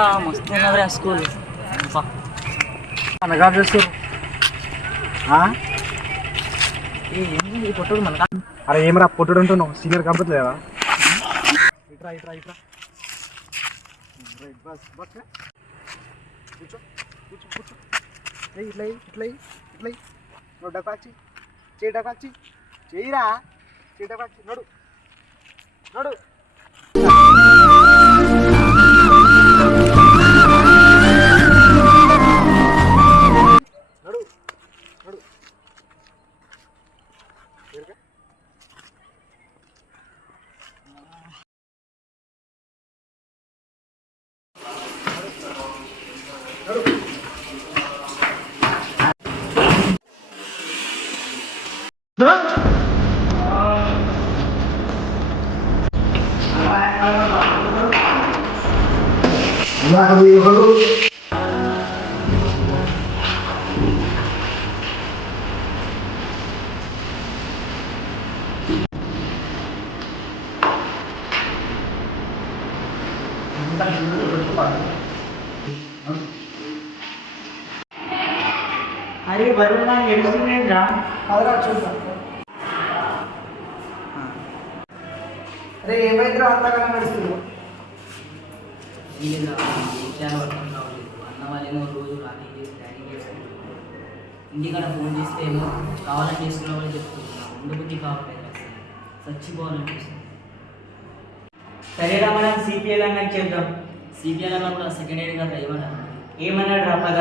రా మస్తు ఉన్నదిరా స్కూల్. అనగా చేస్తారు ఏంది పొట్టుడు మనక? అరే ఏమరా పొట్టుడు ఉంటున్నావు సీనియర్ కంపెనీ లేదా? ఇట్రా ఇట్రా ఇట్రా బస్ బస్ కూర్చో కూర్చో కూర్చో. ఇట్లా ఇట్లా ఇట్లా నువ్వు డకాచి చేయి డకాచి చేయరా చేయి డకాచి నడు నడు. అరే బరువునా ఎడుస్తుందేంద్రా? అదరా చూద్దాం. అరే ఏమైందిరా అంతగా నడుస్తుంది? విషయాలు అర్థం కావలేదు. అన్న వాళ్ళేమో రోజు రాకింగ్ చేసి ర్యాగింగ్ చేస్తారు. ఇంటికాడ ఫోన్ చేస్తే ఏమో కావాలని చేసుకున్నామని చెప్తున్నాను. ఉండబుద్ధి కావట్లేదు, అసలు చచ్చిపోవాలనిపిస్తుంది. సరేరా మనం సిపిఎల్ అన్నది చేద్దాం. సిపిఎల్ అన్న కూడా సెకండ్ ఇయర్ కదా ఏమన్నా ఏమన్నాడు రా పద.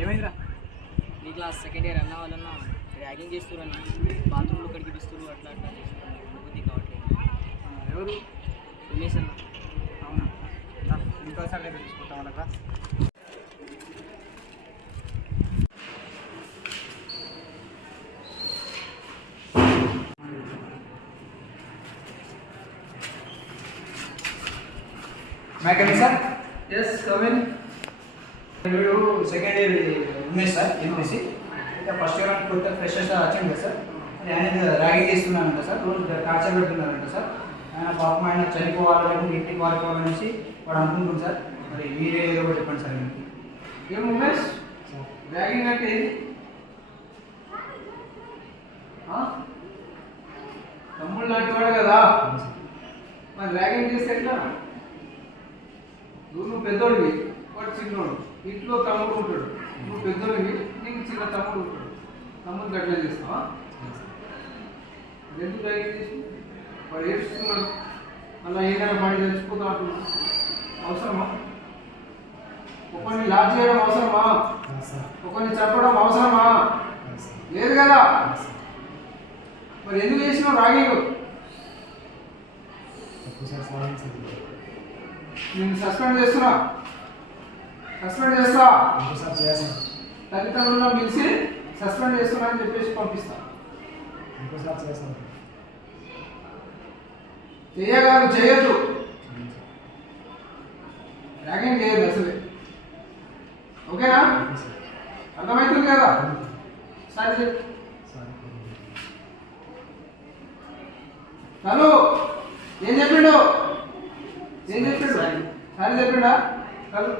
ఏమైందిరా? నీ క్లాస్ సెకండ్ ఇయర్ అన్న వాళ్ళన్నా ర్యాగింగ్ చేస్తారు అన్న. బాత్రూంలో కడిగి పిస్తారు అట్లా అట్లా చేస్తున్నారు. ఉండబుద్ధి కావట్లేదు. ఎవరు? ఉమేష్ అన్న. అవునా ఇంకోసారి దగ్గర తీసుకుంటాం వాళ్ళ మేకని సార్. Yes come in. వీడు second year Umesh sir MPC. ఇంకా ఫస్ట్ ఇయర్ కొత్త ఫ్రెషర్స్ వచ్చింది కదా సార్. ఆయన ర్యాగింగ్ చేస్తున్నానంట సార్. రోజు టార్చర్ పెడుతున్నారంట సార్. ఆయన పాపం ఆయన చనిపోవాలని ఇంటికి వాడుకోవాలనేసి వాడు అనుకుంటుంది సార్. మరి మీరే ఏదో ఒకటి చెప్పండి సార్. మీకు ఏం ఉమేష్, ర్యాగింగ్ అంటే ఏంటి? తమ్ముడు లాంటి వాడు కదా, మరి ర్యాగింగ్ చేస్తే ఎట్లా? నువ్వు పెద్దోడివి, వాడు చిన్నోడు. ఇంట్లో తమ్ముడు ఉంటాడు, నువ్వు పెద్దోడివి, నీకు చిన్న తమ్ముడు ఉంటాడు. తమ్ముడు గట్లా చేస్తావా? ఎందుకు ర్యాగింగ్ చేసి వాడు ఏడుస్తున్నాడు, మళ్ళీ ఏదైనా పడి చచ్చిపోతా అంటున్నాడు. అవసరమా? ఒకరిని లాక్ చేయడం అవసరమా? ఒకరిని చెప్పడం అవసరమా? లేదు కదా. మరి ఎందుకు చేసినావు ర్యాగింగ్? నేను సస్పెండ్ చేస్తున్నా, సస్పెండ్ చేస్తా. తల్లిదండ్రులను పిలిచి సస్పెండ్ చేస్తున్నా అని చెప్పేసి పంపిస్తా. చేయగాను చేయొద్దు, ర్యాగింగ్ చేయొద్దు అసలే. ఓకేనా? అర్థమవుతుంది కదా? సరే చెప్పు. హలో, ఏం చెప్పిండు? ఏం చెప్పిండు? సరే చెప్పిండా? హలో.